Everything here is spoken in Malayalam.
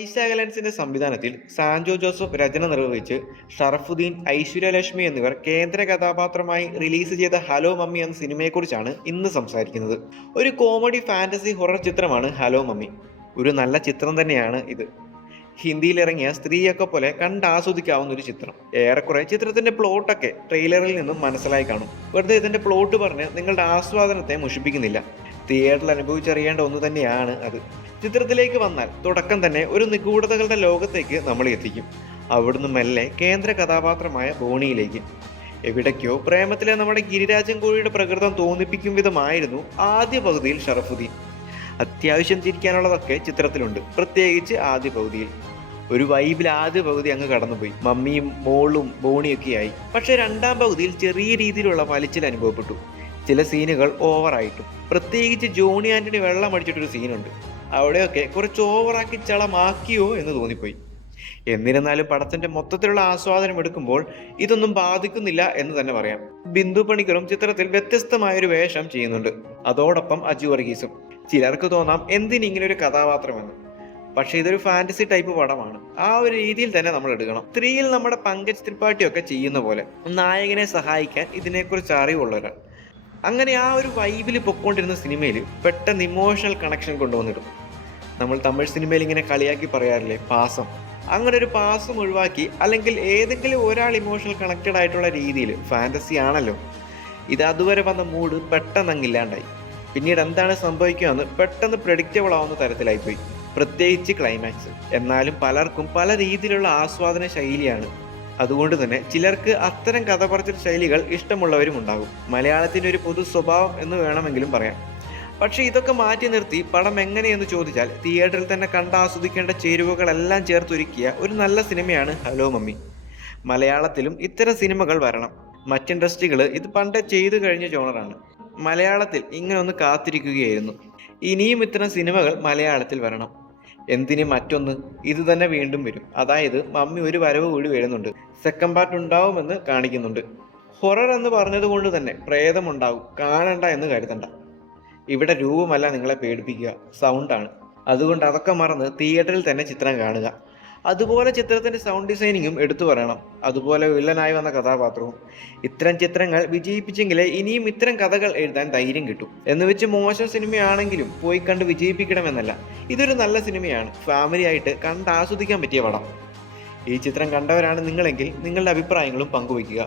വൈശാഖ ലെൻസിന്റെ സംവിധാനത്തിൽ സാൻജോ ജോസഫ് രചന നിർവഹിച്ച് ഷറഫുദ്ദീൻ, ഐശ്വര്യലക്ഷ്മി എന്നിവർ കേന്ദ്ര കഥാപാത്രമായി റിലീസ് ചെയ്ത ഹലോ മമ്മി എന്ന സിനിമയെക്കുറിച്ചാണ് ഇന്ന് സംസാരിക്കുന്നത്. ഒരു കോമഡി ഫാന്റസി ഹൊറർ ചിത്രമാണ് ഹലോ മമ്മി. ഒരു നല്ല ചിത്രം തന്നെയാണ് ഇത്. ഹിന്ദിയിലിറങ്ങിയ സ്ത്രീയൊക്കെ പോലെ കണ്ടാസ്വദിക്കാവുന്ന ഒരു ചിത്രം. ഏറെക്കുറെ ചിത്രത്തിന്റെ പ്ലോട്ടൊക്കെ ട്രെയിലറിൽ നിന്നും മനസ്സിലായി കാണും. വെറുതെ ഇതിന്റെ പ്ലോട്ട് പറഞ്ഞ് നിങ്ങളുടെ ആസ്വാദനത്തെ മുഷിപ്പിക്കുന്നില്ല. തിയേറ്ററിൽ അനുഭവിച്ചറിയേണ്ട ഒന്ന് തന്നെയാണ് അത്. ചിത്രത്തിലേക്ക് വന്നാൽ തുടക്കം തന്നെ ഒരു നിഗൂഢതകളുടെ ലോകത്തേക്ക് നമ്മൾ എത്തിക്കും. അവിടുന്ന് മെല്ലെ കേന്ദ്ര കഥാപാത്രമായ ബോണിയിലേക്ക്. എവിടേക്കോ പ്രേമത്തിലെ നമ്മുടെ ഗിരിരാജൻ കോഴിയുടെ പ്രകൃതം തോന്നിപ്പിക്കും വിധമായിരുന്നു ആദ്യ പകുതിയിൽ ഷറഫുദ്ദീൻ. അത്യാവശ്യം ചിരിക്കാനുള്ളതൊക്കെ ചിത്രത്തിലുണ്ട്, പ്രത്യേകിച്ച് ആദ്യ പകുതിയിൽ. ഒരു വൈബിൽ ആദ്യ പകുതി അങ്ങ് കടന്നുപോയി. മമ്മിയും മോളും ബോണിയൊക്കെയായി. പക്ഷെ രണ്ടാം പകുതിയിൽ ചെറിയ രീതിയിലുള്ള വലിച്ചിൽ അനുഭവപ്പെട്ടു. ചില സീനുകൾ ഓവറായിട്ടും, പ്രത്യേകിച്ച് ജോണി ആന്റണി വെള്ളം അടിച്ചിട്ടൊരു സീനുണ്ട്. അവിടെയൊക്കെ കുറച്ച് ഓവറാക്കി ചളമാക്കിയോ എന്ന് തോന്നിപ്പോയി. എന്നിരുന്നാലും പടത്തിന്റെ മൊത്തത്തിലുള്ള ആസ്വാദനം എടുക്കുമ്പോൾ ഇതൊന്നും ബാധിക്കുന്നില്ല എന്ന് തന്നെ പറയാം. ബിന്ദു പണിക്കറും ചിത്രത്തിൽ വ്യത്യസ്തമായൊരു വേഷം ചെയ്യുന്നുണ്ട്. അതോടൊപ്പം അജു വർഗീസും. ചിലർക്ക് തോന്നാം എന്തിനിങ്ങനെ ഒരു കഥാപാത്രമെന്ന്. പക്ഷെ ഇതൊരു ഫാന്റസി ടൈപ്പ് പടമാണ്. ആ ഒരു രീതിയിൽ തന്നെ നമ്മൾ എടുക്കണം. ത്രീയിൽ നമ്മുടെ പങ്കജ് ത്രിപാഠിയൊക്കെ ചെയ്യുന്ന പോലെ നായകനെ സഹായിക്കാൻ ഇതിനെക്കുറിച്ച് അറിവുള്ള ഒരാൾ. അങ്ങനെ ആ ഒരു വൈബിൽ പൊക്കോണ്ടിരുന്ന സിനിമയിൽ പെട്ടെന്ന് ഇമോഷണൽ കണക്ഷൻ കൊണ്ടുവന്നിടും. നമ്മൾ തമിഴ് സിനിമയിൽ ഇങ്ങനെ കളിയാക്കി പറയാറില്ലേ, പാസം. അങ്ങനെ ഒരു പാസം ഒഴിവാക്കി, അല്ലെങ്കിൽ ഏതെങ്കിലും ഒരാൾ ഇമോഷണൽ കണക്റ്റഡ് ആയിട്ടുള്ള രീതിയിൽ, ഫാന്റസി ആണല്ലോ ഇത്, അതുവരെ വന്ന മൂഡ് പെട്ടെന്ന് അങ്ങില്ലാണ്ടായി. പിന്നീട് എന്താണ് സംഭവിക്കുകയെന്ന് പെട്ടെന്ന് പ്രെഡിക്റ്റബിൾ ആവുന്ന തരത്തിലായിപ്പോയി, പ്രത്യേകിച്ച് ക്ലൈമാക്സ്. എന്നാലും പലർക്കും പല രീതിയിലുള്ള ആസ്വാദന ശൈലിയാണ്. അതുകൊണ്ട് തന്നെ ചിലർക്ക് അത്തരം കഥ പറച്ചിൽ ശൈലികൾ ഇഷ്ടമുള്ളവരും ഉണ്ടാകും. മലയാളത്തിൻ്റെ ഒരു പൊതു സ്വഭാവം എന്ന് വേണമെങ്കിലും പറയാം. പക്ഷേ ഇതൊക്കെ മാറ്റി നിർത്തി പടം എങ്ങനെയെന്ന് ചോദിച്ചാൽ തിയേറ്ററിൽ തന്നെ കണ്ടാസ്വദിക്കേണ്ട ചേരുവകളെല്ലാം ചേർത്തൊരുക്കിയ ഒരു നല്ല സിനിമയാണ് ഹലോ മമ്മി. മലയാളത്തിലും ഇത്തരം സിനിമകൾ വരണം. മറ്റ് ഇൻഡസ്ട്രികൾ ഇത് പണ്ടേ ചെയ്തു കഴിഞ്ഞ ജോണറാണ്. മലയാളത്തിൽ ഇങ്ങനെ ഒന്ന് കാത്തിരിക്കുകയായിരുന്നു. ഇനിയും ഇത്തരം സിനിമകൾ മലയാളത്തിൽ വരണം. എന്തിന് മറ്റൊന്ന്, ഇത് തന്നെ വീണ്ടും വരും. അതായത് മമ്മി ഒരു വരവ് കൂടി വരുന്നുണ്ട്, സെക്കൻഡ് പാർട്ട് ഉണ്ടാവുമെന്ന് കാണിക്കുന്നുണ്ട്. ഹൊറർ എന്ന് പറഞ്ഞത് കൊണ്ട് തന്നെ പ്രേതമുണ്ടാവും, കാണണ്ട എന്ന് കരുതണ്ട. ഇവിടെ രൂപമല്ല നിങ്ങളെ പേടിപ്പിക്കുക, സൗണ്ടാണ്. അതുകൊണ്ട് അതൊക്കെ മറന്ന് തിയേറ്ററിൽ തന്നെ ചിത്രം കാണുക. അതുപോലെ ചിത്രത്തിന്റെ സൗണ്ട് ഡിസൈനിങ്ങും എടുത്തു പറയണം. അതുപോലെ വില്ലനായി വന്ന കഥാപാത്രവും. ഇത്തരം ചിത്രങ്ങൾ വിജയിപ്പിച്ചെങ്കിലേ ഇനിയും ഇത്തരം കഥകൾ എഴുതാൻ ധൈര്യം കിട്ടും. എന്ന് വെച്ച് മോശം സിനിമയാണെങ്കിലും പോയി കണ്ട് വിജയിപ്പിക്കണമെന്നല്ല. ഇതൊരു നല്ല സിനിമയാണ്, ഫാമിലി ആയിട്ട് കണ്ട് ആസ്വദിക്കാൻ പറ്റിയ പടം. ഈ ചിത്രം കണ്ടവരാണ് നിങ്ങളെങ്കിൽ നിങ്ങളുടെ അഭിപ്രായങ്ങളും പങ്കുവയ്ക്കുക.